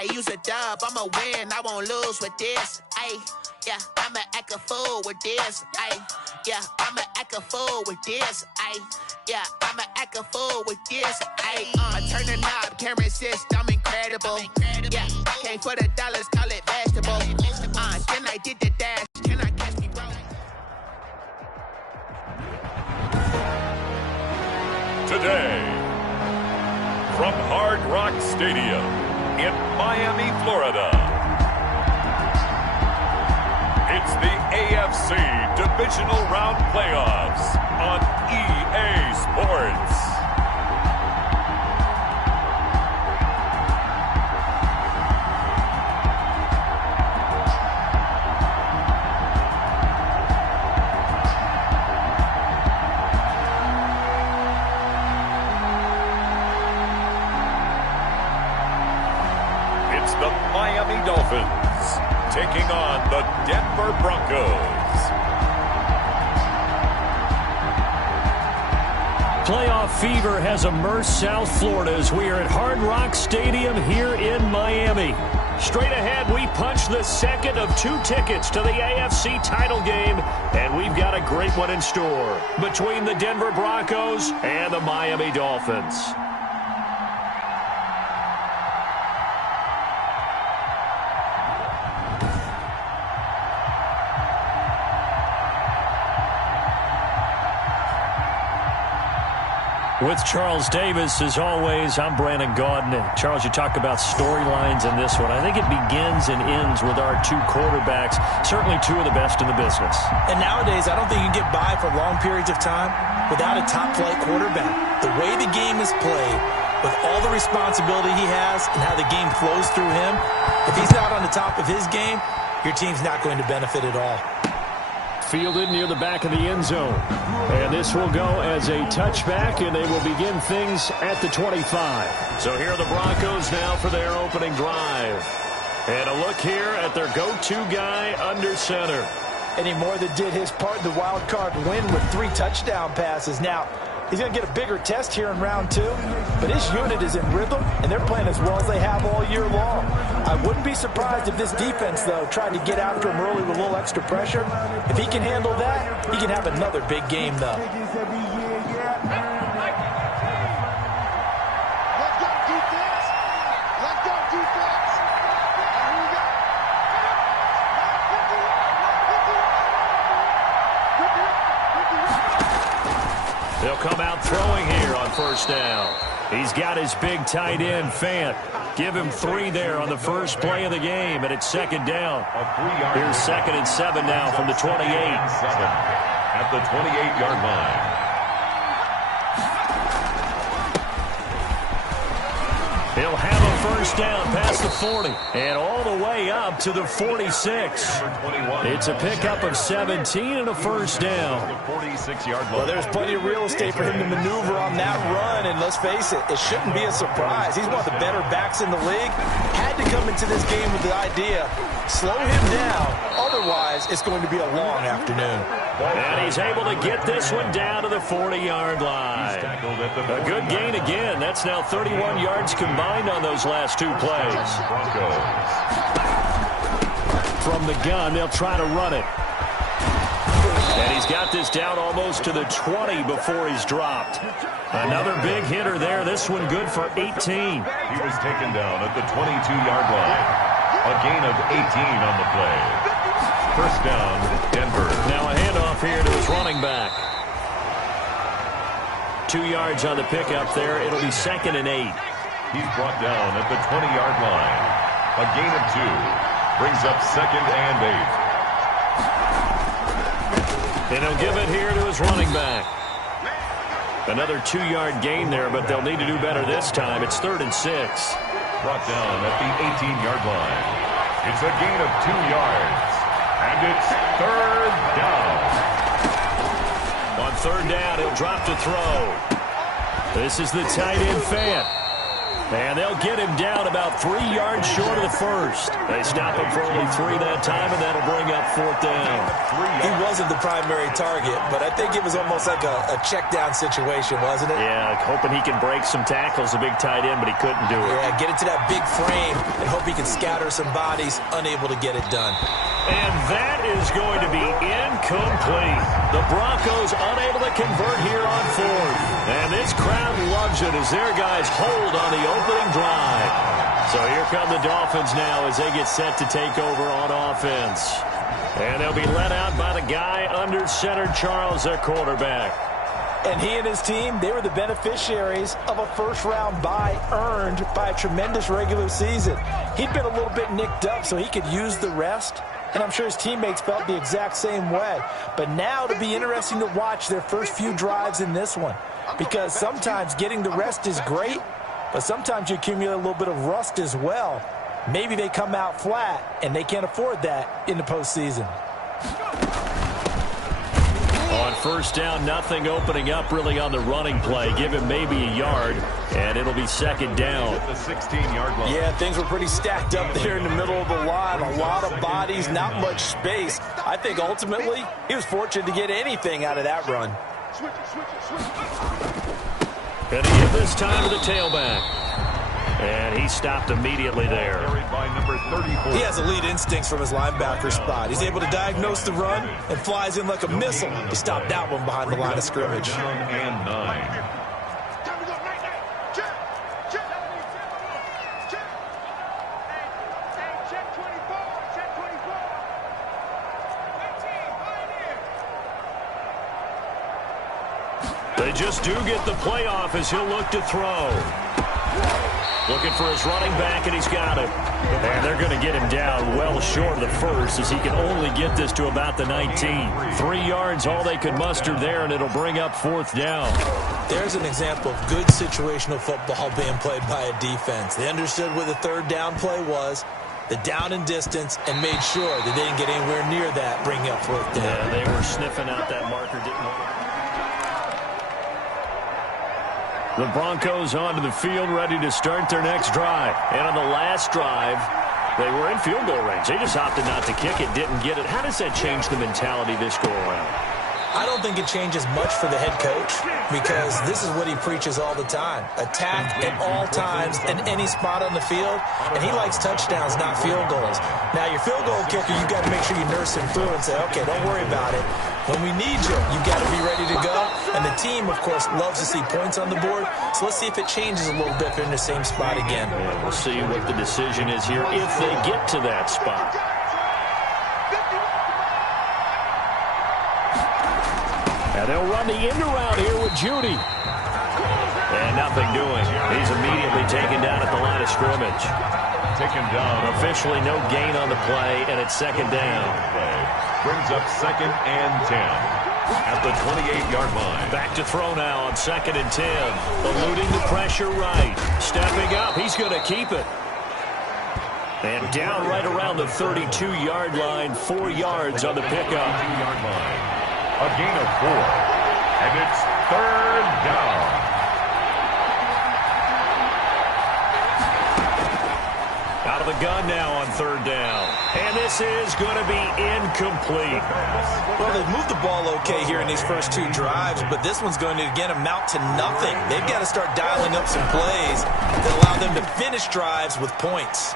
I use a dub, I'ma win, I won't lose with this. Ay, yeah, I'ma act a fool with this. Ay, yeah, I'ma act a fool with this. Ay, yeah, I'ma act a fool with this. Ay, I turn the knob, can't resist, I'm incredible. Yeah, came for the dollars, call it vegetable. Then I did the dash, can I catch me rolling? Today, from Hard Rock Stadium in Miami, Florida, it's the AFC Divisional Round Playoffs on EA Sports. The Miami Dolphins taking on the Denver Broncos. Playoff fever has immersed South Florida as we are at Hard Rock Stadium here in Miami. Straight ahead, we punch the second of 2 tickets to the AFC title game, and we've got a great one in store between the Denver Broncos and the Miami Dolphins. With Charles Davis, as always, I'm Brandon Gaudin. Charles, you talk about storylines in this one. I think it begins and ends with our 2 quarterbacks, certainly 2 of the best in the business. And nowadays, I don't think you get by for long periods of time without a top-flight quarterback. The way the game is played, with all the responsibility he has and how the game flows through him, if he's not on the top of his game, your team's not going to benefit at all. Fielded near the back of the end zone. And this will go as a touchback, and they will begin things at the 25. So here are the Broncos now for their opening drive. And a look here at their go-to guy under center. And he more than did his part in the wild card win with 3 touchdown passes. Now, he's going to get a bigger test here in round 2, but his unit is in rhythm, and they're playing as well as they have all year long. I wouldn't be surprised if this defense, though, tried to get after him early with a little extra pressure. If he can handle that, he can have another big game, though. They'll come out throwing here on first down. He's got his big tight end, Fant. Give him 3 there on the first play of the game, and it's second down. Here's 2nd and 7 now from the 28. At the 28-yard line. He'll have a first down past the 40 and all the way up to the 46. It's a pickup of 17 and a first down. Well, there's plenty of real estate for him to maneuver on that run, and let's face it, it shouldn't be a surprise. He's one of the better backs in the league. Had to come into this game with the idea, slow him down, otherwise it's going to be a long afternoon. And he's able to get this one down to the 40-yard line. A good gain again. That's now 31 yards combined on those last 2 plays. From the gun, they'll try to run it. And he's got this down almost to the 20 before he's dropped. Another big hitter there. This one good for 18. He was taken down at the 22-yard line. A gain of 18 on the play. First down, Denver. Now a handoff here to his running back. 2 yards on the pickup there. It'll be 2nd and 8. He's brought down at the 20-yard line. A gain of 2. Brings up 2nd and 8. And he'll give it here to his running back. Another 2-yard gain there, but they'll need to do better this time. It's 3rd and 6. Brought down at the 18-yard line. It's a gain of 2 yards. And it's 3rd down. On 3rd down, he'll drop to throw. This is the tight end, Fant. And they'll get him down about 3 yards short of the first. They stop him for only 3 that time, and that'll bring up 4th down. He wasn't the primary target, but I think it was almost like a check down situation, wasn't it? Yeah, hoping he can break some tackles, a big tight end, but he couldn't do it. Yeah, get into that big frame and hope he can scatter some bodies, unable to get it done. And that is going to be incomplete. The Broncos unable to convert here on 4th. And this crowd loves it as their guys hold on the opening drive. So here come the Dolphins now as they get set to take over on offense. And they'll be led out by the guy under center, Charles, their quarterback. And he and his team, they were the beneficiaries of a first-round bye earned by a tremendous regular season. He'd been a little bit nicked up, so he could use the rest. And I'm sure his teammates felt the exact same way. But now it'll be interesting to watch their first few drives in this one. Because sometimes getting the rest is great, but sometimes you accumulate a little bit of rust as well. Maybe they come out flat, and they can't afford that in the postseason. On 1st down, nothing opening up really on the running play. Give him maybe a yard, and it'll be 2nd down. At the 16-yard line. Yeah, things were pretty stacked up there in the middle of the line. A lot of bodies, not much space. I think ultimately he was fortunate to get anything out of that run. Going to give this time to the tailback. And he stopped immediately there. By number 34. He has elite instincts from his linebacker spot. He's able to diagnose the run and flies in like a missile. He stopped that one behind the line of scrimmage. Down and 9. They just do get the playoff as he'll look to throw. Looking for his running back, and he's got it. And they're going to get him down well short of the first as he can only get this to about the 19. 3 yards, all they could muster there, and it'll bring up 4th down. There's an example of good situational football being played by a defense. They understood what the 3rd down play was, the down and distance, and made sure that they didn't get anywhere near that, bringing up 4th down. Yeah, they were sniffing out that marker, didn't want to. The Broncos onto the field, ready to start their next drive. And on the last drive, they were in field goal range. They just opted not to kick it, didn't get it. How does that change the mentality this go-around? I don't think it changes much for the head coach because this is what he preaches all the time. Attack at all times in any spot on the field, and he likes touchdowns, not field goals. Now, your field goal kicker, you got to make sure you nurse him through and say, okay, don't worry about it. When we need you, you got to be ready to go. And the team, of course, loves to see points on the board. So let's see if it changes a little bit if they're in the same spot again. Yeah, we'll see what the decision is here if they get to that spot. And they'll run the end around here with Judy. And nothing doing. He's immediately taken down at the line of scrimmage. Taken down. Officially no gain on the play, and it's 2nd down. Brings up 2nd and 10 at the 28-yard line. Back to throw now on 2nd and 10. Eluding the pressure right. Stepping up. He's going to keep it. And down right around the 32-yard line. 4 yards on the pickup. 2-yard line. A gain of 4. And it's 3rd down. Out of the gun now on 3rd down. And this is going to be incomplete. Well, they've moved the ball okay here in these first 2 drives, but this one's going to, again, amount to nothing. They've got to start dialing up some plays that allow them to finish drives with points.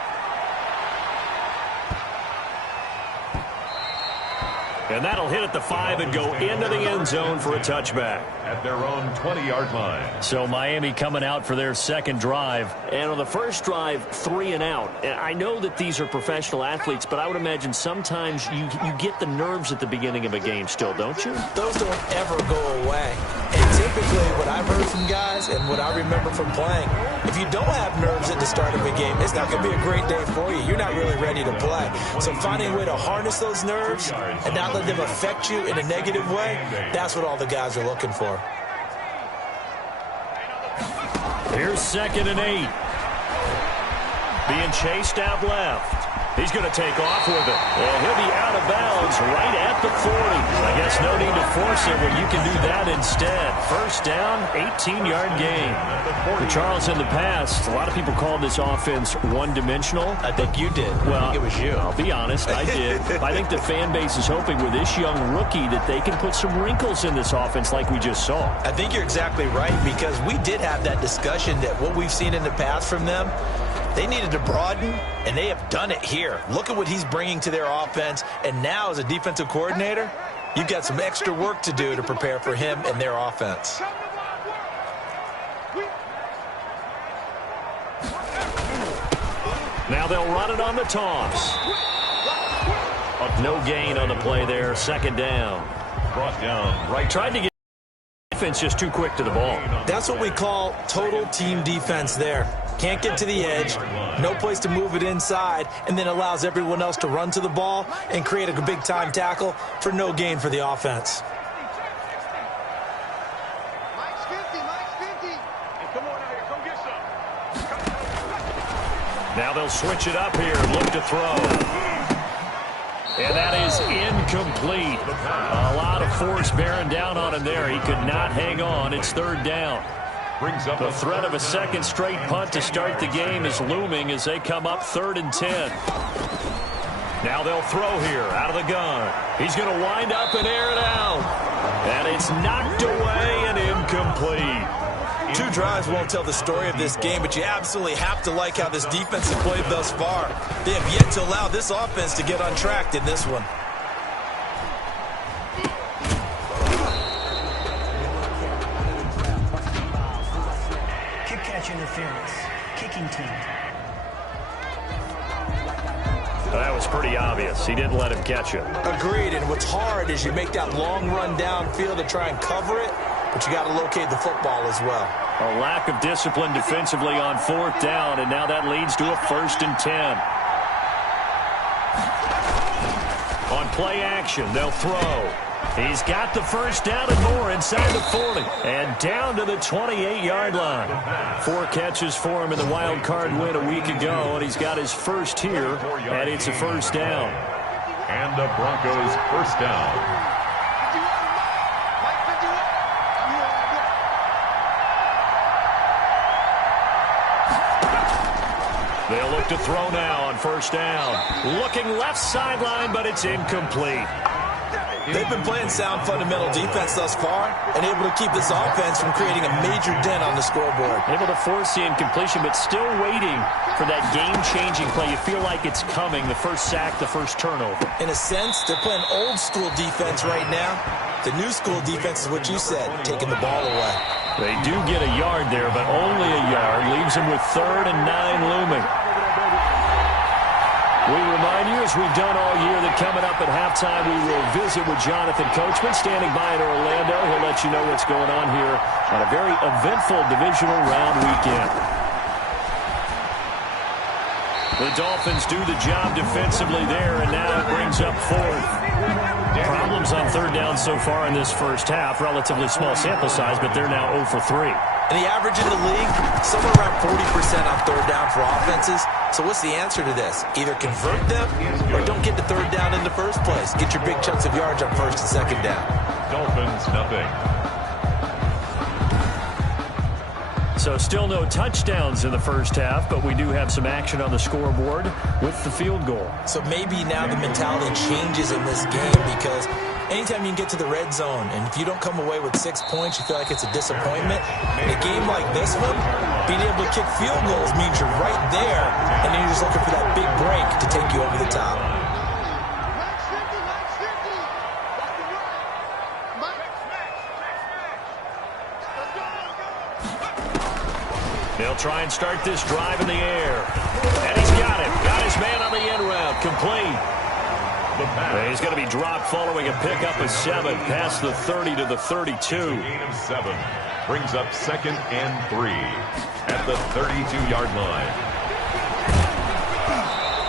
And that'll hit at the 5 and go into the end zone for a touchback. At their own 20-yard line. So Miami coming out for their 2nd drive. And on the first drive, 3 and out. And I know that these are professional athletes, but I would imagine sometimes you get the nerves at the beginning of a game still, don't you? Those don't ever go away. And typically what I've heard from guys and what I remember from playing, if you don't have nerves at the start of a game, it's not going to be a great day for you. You're not really ready to play. So finding a way to harness those nerves and not let them affect you in a negative way, that's what all the guys are looking for. Here's 2nd and 8. Being chased out left. He's going to take off with it. And he'll be out of bounds right at the 40. I guess no need to force it when you can do that instead. First down, 18-yard gain. For Charles, in the past, a lot of people called this offense one-dimensional. I think you did. Well, I think it was you. I'll be honest, I did. I think the fan base is hoping with this young rookie that they can put some wrinkles in this offense like we just saw. I think you're exactly right, because we did have that discussion that what we've seen in the past from them, they needed to broaden, and they have done it here. Look at what he's bringing to their offense, and now as a defensive coordinator, you've got some extra work to do to prepare for him and their offense. Now they'll run it on the toss. No gain on the play there, second down. Brought down right. Tried to get defense just too quick to the ball. That's what we call total team defense there. Can't get to the edge, no place to move it inside, and then allows everyone else to run to the ball and create a big-time tackle for no gain for the offense. Now they'll switch it up here, look to throw. And that is incomplete. A lot of force bearing down on him there. He could not hang on. It's third down. Brings up the threat of a second straight punt to start the game is looming as they come up 3rd and 10. Now they'll throw here out of the gun. He's going to wind up and air it out. And it's knocked away and incomplete. 2 drives won't tell the story of this game, but you absolutely have to like how this defense has played thus far. They have yet to allow this offense to get untracked in this one. Interference. Kicking team. That was pretty obvious. He didn't let him catch it. Agreed, and what's hard is you make that long run downfield to try and cover it, but you got to locate the football as well. A lack of discipline defensively on 4th down, and now that leads to a 1st and 10. On play action, they'll throw. He's got the first down and more inside the 40. And down to the 28-yard line. 4 catches for him in the wild card win a week ago, and he's got his first here, and it's a first down. And the Broncos first down. They'll look to throw now on first down. Looking left sideline, but it's incomplete. They've been playing sound fundamental defense thus far and able to keep this offense from creating a major dent on the scoreboard. Able to force the incompletion, but still waiting for that game-changing play. You feel like it's coming, the first sack, the first turnover. In a sense, they're playing old-school defense right now. The new-school defense is what you said, taking the ball away. They do get a yard there, but only a yard. Leaves them with 3rd and 9 looming. We remind you, as we've done all year, that coming up at halftime, we will visit with Jonathan Coachman standing by in Orlando. He'll let you know what's going on here on a very eventful divisional round weekend. The Dolphins do the job defensively there, and now it brings up 4th. Problems on 3rd down so far in this first half. Relatively small sample size, but they're now 0 for 3. And the average in the league, somewhere around 40% on 3rd down for offenses. So what's the answer to this? Either convert them or don't get to 3rd down in the first place. Get your big chunks of yards on 1st and 2nd down. Dolphins, nothing. So still no touchdowns in the first half, but we do have some action on the scoreboard with the field goal. So maybe now the mentality changes in this game, because anytime you can get to the red zone, and if you don't come away with 6 points, you feel like it's a disappointment. In a game like this one, being able to kick field goals means you're right there, and then you're just looking for that big break to take you over the top. They'll try and start this drive in the air. And he's got it. Got his man on the end route. Complete. He's going to be dropped following a pickup of 7 past the 30 to the 32. Gain of 7 brings up 2nd and 3 at the 32-yard line.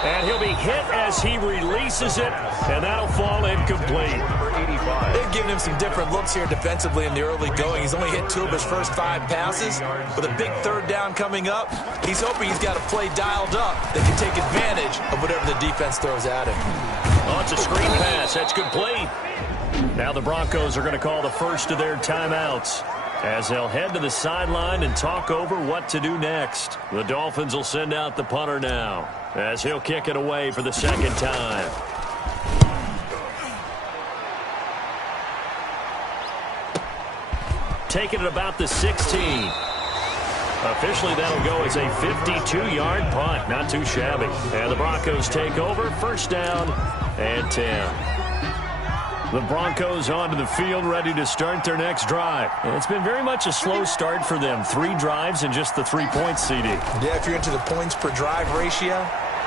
And he'll be hit as he releases it, and that'll fall incomplete. They've given him some different looks here defensively in the early going. He's only hit 2 of his first 5 passes. With a big third down coming up, he's hoping he's got a play dialed up that can take advantage of whatever the defense throws at him. Oh, it's a screen pass. That's complete. Now the Broncos are going to call the first of their timeouts as they'll head to the sideline and talk over what to do next. The Dolphins will send out the punter now as he'll kick it away for the second time. Taking it about the 16. Officially, that'll go as a 52-yard punt. Not too shabby. And the Broncos take over. First down and 10. The Broncos onto the field, ready to start their next drive. And it's been very much a slow start for them. 3 drives and just the 3 points, CD. Yeah, if you're into the points per drive ratio,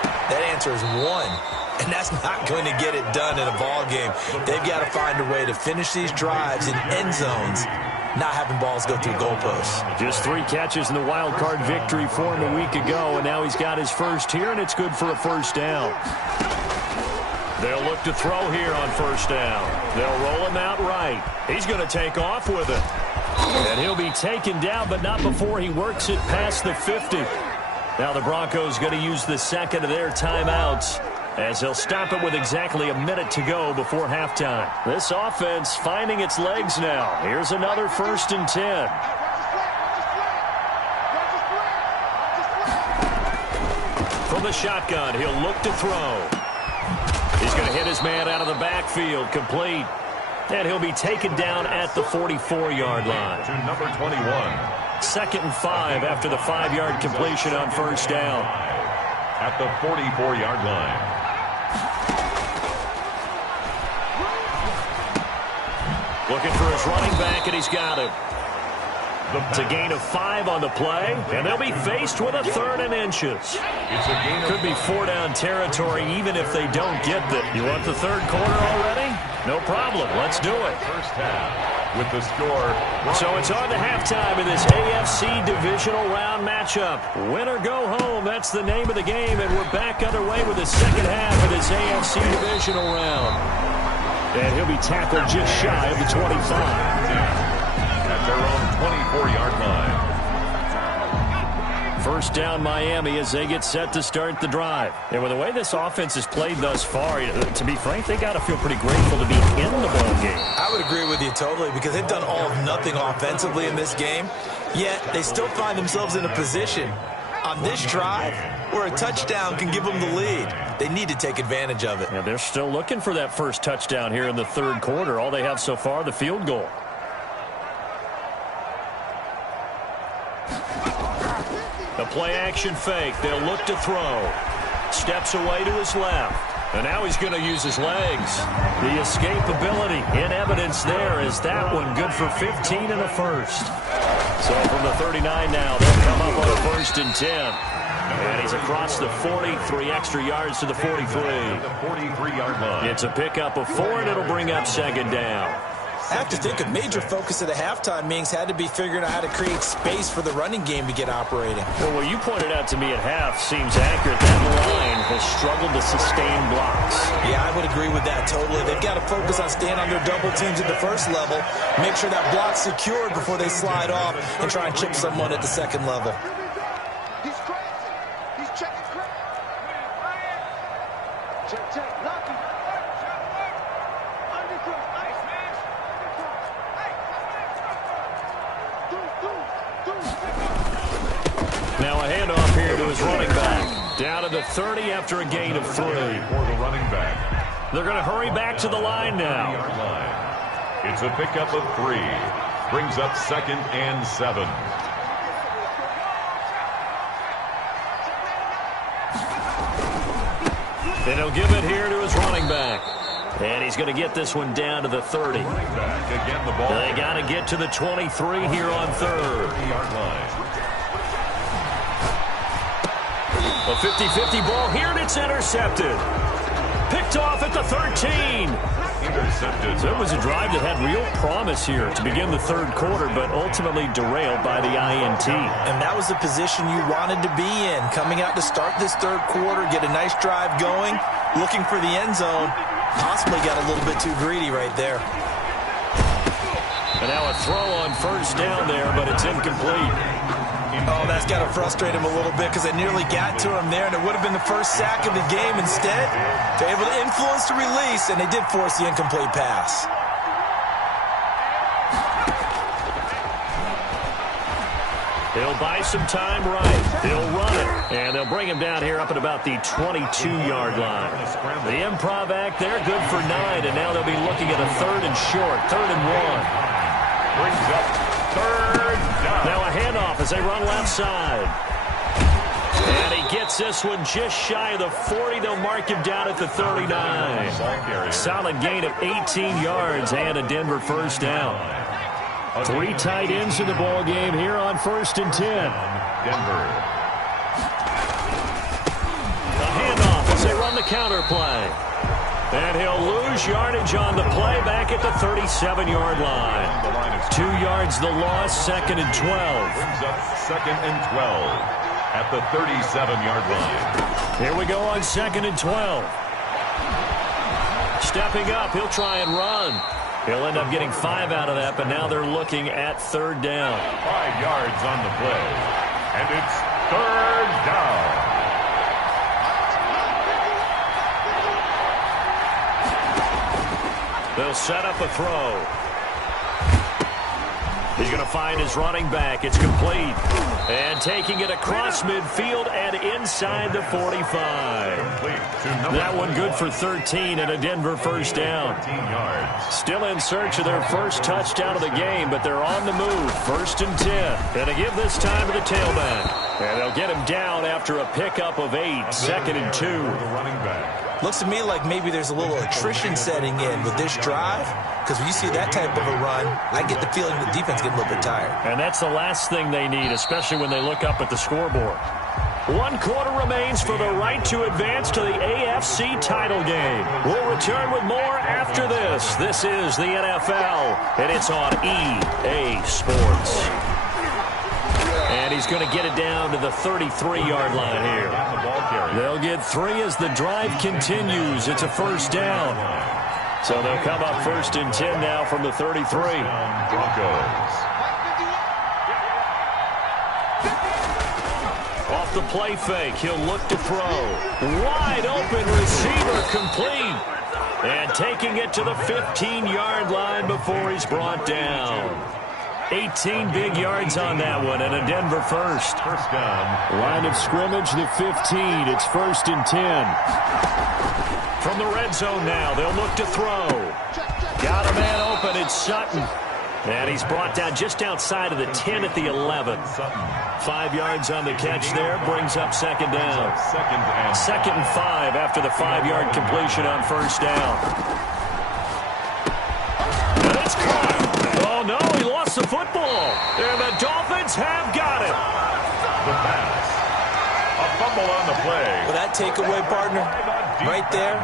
that answer is 1. And that's not going to get it done in a ball game. They've got to find a way to finish these drives in end zones, not having balls go through goalposts. Just 3 catches in the wild card victory for him a week ago, and now he's got his first here, and it's good for a first down. They'll look to throw here on first down. They'll roll him out right. He's going to take off with it. And he'll be taken down, but not before he works it past the 50. Now the Broncos going to use the second of their timeouts as they'll stop it with exactly a minute to go before halftime. This offense finding its legs now. Here's another 1st and 10. From the shotgun, he'll look to throw. He's going to hit his man out of the backfield, complete. And he'll be taken down at the 44-yard line. To number 21. 2nd and 5 after the 5-yard completion on first down. At the 44-yard line. Looking for his running back, and he's got him. It's a gain of 5 on the play, and they'll be faced with a 3rd and inches. It's a gain of Could be 4-down territory even if they don't get it. You want the 3rd quarter already? No problem. Let's do it. first half with the score. So it's on to halftime in this AFC divisional round matchup. Win or go home, that's the name of the game, and we're back underway with the second half of this AFC divisional round. And he'll be tackled just shy of the 25. At their own 24-yard line. First down Miami as they get set to start the drive. And with the way this offense has played thus far, to be frank, they got to feel pretty grateful to be in the ball game. I would agree with you totally because they've done all of nothing offensively in this game, yet they still find themselves in a position on this drive where a touchdown can give them the lead. They need to take advantage of it. Yeah, they're still looking for that first touchdown here in the 3rd quarter. All they have so far, the field goal. The play-action fake. They'll look to throw. Steps away to his left. And now he's going to use his legs. The escapability in evidence there is that one good for 15 and a first. So from the 39 now, they'll come up on a 1st and 10. And he's across the 40, 3 extra yards to the 43. The 43-yard line. It's a pickup of 4, and it'll bring up 2nd down. I have to think a major focus of the halftime meetings had to be figuring out how to create space for the running game to get operating. Well, what you pointed out to me at half seems accurate. That line has struggled to sustain blocks. Yeah, I would agree with that totally. They've got to focus on staying on their double teams at the first level, make sure that block's secured before they slide off and try and chip someone at the second level. He's crazy. He's checking crazy. Check. Lucky. Now a handoff here to his running back. Down to the 30 after a gain of 3. For the running back. They're going to hurry back to the line now. It's a pickup of 3. Brings up 2nd and 7. And he'll give it here to his running back. And he's going to get this one down to the 30. Back again, the ball. They got to get to the 23 here on 3rd. 30-yard line. A 50-50 ball here, and it's intercepted. Picked off at the 13. Intercepted. So it was a drive that had real promise here to begin the third quarter, but ultimately derailed by the INT. And that was the position you wanted to be in. Coming out to start this third quarter, get a nice drive going, looking for the end zone. Possibly got a little bit too greedy right there. And now a throw on first down there, but it's incomplete. Oh, that's got to frustrate him a little bit because they nearly got to him there, and it would have been the first sack of the game. Instead, they're able to influence the release, and they did force the incomplete pass. He'll buy some time right. He'll run it. And they'll bring him down here up at about the 22-yard line. The improv act there, good for 9. And now they'll be looking at a third and short. 3rd and 1. Brings up 3rd down. Now a handoff as they run left side. And he gets this one just shy of the 40. They'll mark him down at the 39. Solid gain of 18 yards and a Denver first down. 3 tight ends in the ball game here on 1st and 10. Denver. A handoff as they run the counter play. And he'll lose yardage on the play back at the 37-yard line. 2 yards the loss, 2nd and 12. Brings up 2nd and 12 at the 37-yard line. Here we go on 2nd and 12. Stepping up, he'll try and run. He'll end up getting 5 out of that, but now they're looking at 3rd down. 5 yards on the play. And it's 3rd down. They'll set up a throw. He's going to find his running back. It's complete. And taking it across midfield and inside the 45. That one good for 13 and a Denver first down. 14 yards. Still in search of their first touchdown of the game, but they're on the move. 1st and 10. Going to give this time to the tailback. And they'll get him down after a pickup of 8. 2nd and 2. The running back. Looks to me like maybe there's a little attrition setting in with this drive, because when you see that type of a run, I get the feeling the defense getting a little bit tired. And that's the last thing they need, especially when they look up at the scoreboard. 1 quarter remains for the right to advance to the AFC title game. We'll return with more after this. This is the NFL, and it's on EA Sports. And he's going to get it down to the 33-yard line here. They'll get 3 as the drive continues. It's a first down. So they'll come up 1st and 10 now from the 33. Broncos. Off the play fake, he'll look to throw. Wide open receiver complete. And taking it to the 15-yard line before he's brought down. 18 big yards on that one, and a Denver first. First down. Line of scrimmage, the 15. It's 1st and 10. From the red zone now, they'll look to throw. Got a man open, it's Sutton. And he's brought down just outside of the 10 at the 11. 5 yards on the catch there, brings up 2nd down. 2nd and 5 after the 5-yard completion on first down. And it's caught. Oh, no, he lost the football. And the Dolphins have got it. The pass. A fumble on the play. Well, that takeaway, partner, right there,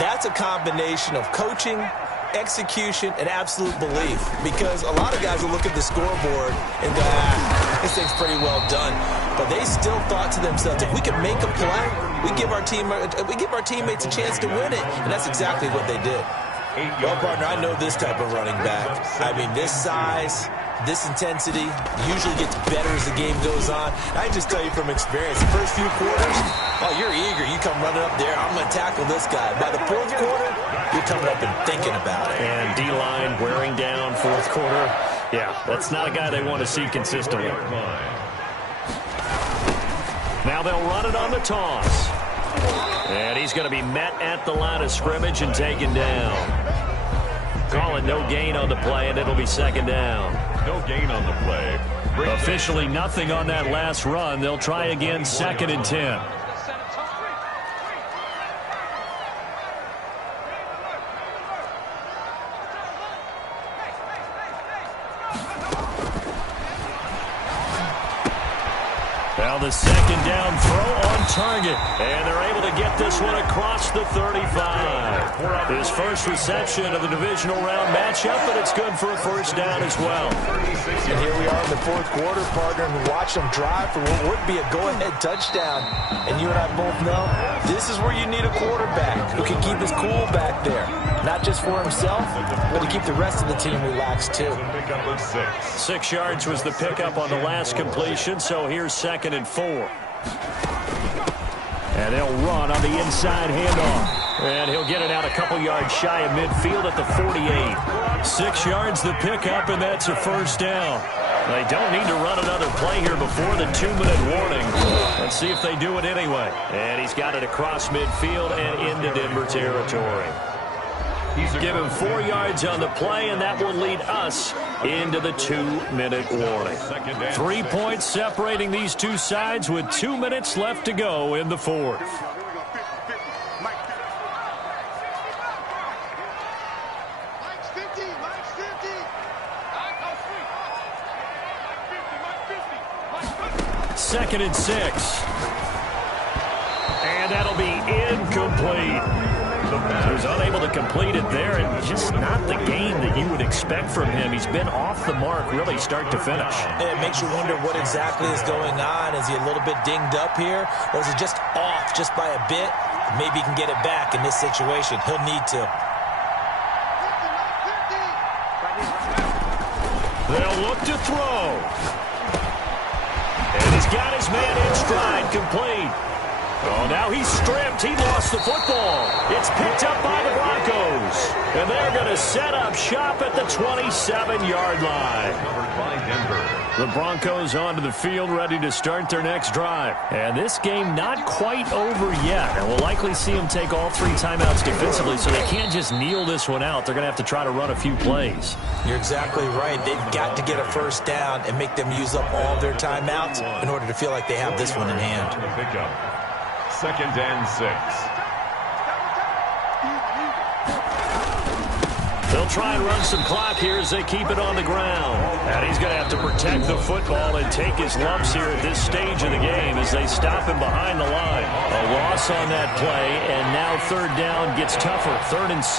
that's a combination of coaching, execution, and absolute belief. Because a lot of guys will look at the scoreboard and go, this thing's pretty well done. But they still thought to themselves, if we can make a play, we give our teammates a chance to win it. And that's exactly what they did. Well, partner, I know this type of running back. I mean, this size, this intensity usually gets better as the game goes on. I just tell you from experience, the first few quarters, oh, you're eager. You come running up there, I'm going to tackle this guy. By the 4th quarter, you're coming up and thinking about it. And D-line wearing down 4th quarter. Yeah, that's not a guy they want to see consistently. Now they'll run it on the toss. And he's going to be met at the line of scrimmage and taken down. Calling no gain on the play, and it'll be 2nd down. No gain on the play. Officially nothing on that last run. They'll try again, 2nd and 10. Now the second down throw on target. And they're able to get this one across the 35. His first reception of the divisional round matchup, but it's good for a first down as well. And here we are in the fourth quarter, partner, and watch them drive for what would be a go-ahead touchdown. And you and I both know this is where you need a quarterback who can keep his cool back there. Not just for himself, but to keep the rest of the team relaxed too. 6 yards was the pickup on the last completion, so here's 2nd and 4. And they'll run on the inside handoff. And he'll get it out a couple yards shy of midfield at the 48. 6 yards the pickup, and that's a first down. They don't need to run another play here before the 2-minute warning. Let's see if they do it anyway. And he's got it across midfield and into Denver territory. Give him 4 yards on the play, and that will lead us into the 2-minute warning. 3 points separating these two sides with 2 minutes left to go in the fourth. Second and 6. And that'll be incomplete. He was unable to complete it there, and just not the game that you would expect from him. He's been off the mark really start to finish. It makes you wonder what exactly is going on. Is he a little bit dinged up here, or is he just off just by a bit? Maybe he can get it back in this situation. He'll need to. They'll look to throw. And he's got his man in stride, complete. Oh, now he's stripped. He lost the football. It's picked up by the Broncos. And they're going to set up shop at the 27-yard line. The Broncos onto the field, ready to start their next drive. And this game not quite over yet. And we'll likely see them take all 3 timeouts defensively, so they can't just kneel this one out. They're going to have to try to run a few plays. You're exactly right. They've got to get a first down and make them use up all their timeouts in order to feel like they have this one in hand. 2nd and 6. They'll try and run some clock here as they keep it on the ground. And he's going to have to protect the football and take his lumps here at this stage of the game as they stop him behind the line. A loss on that play, and now 3rd down gets tougher. 3rd and 6.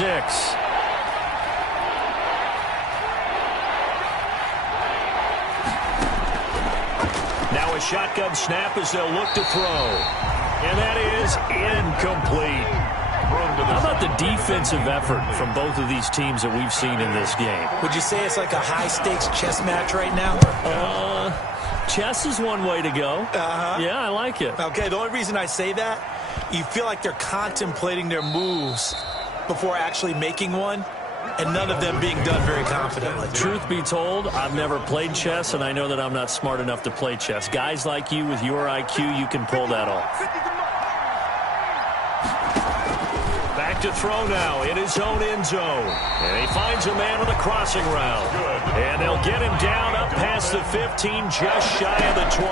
Now a shotgun snap as they'll look to throw. And that is incomplete. How about the defensive effort from both of these teams that we've seen in this game? Would you say it's like a high-stakes chess match right now? Chess is one way to go. Yeah, I like it. Okay, the only reason I say that, you feel like they're contemplating their moves before actually making one, and none of them being done very confidently. Truth be told, I've never played chess, and I know that I'm not smart enough to play chess. Guys like you with your IQ, you can pull that off. Back to throw now in his own end zone. And he finds a man on the crossing route. And they'll get him down up past the 15, just shy of the 20.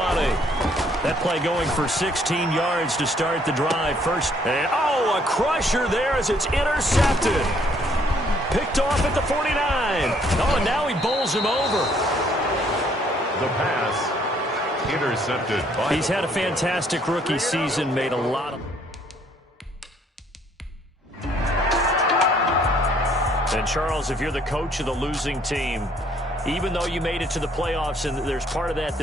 That play going for 16 yards to start the drive. First, and a crusher there as it's intercepted. Picked off at the 49. Oh, and now he bowls him over. The pass intercepted. He's had a fantastic rookie season, made a lot of... And Charles, if you're the coach of the losing team, even though you made it to the playoffs and there's part of that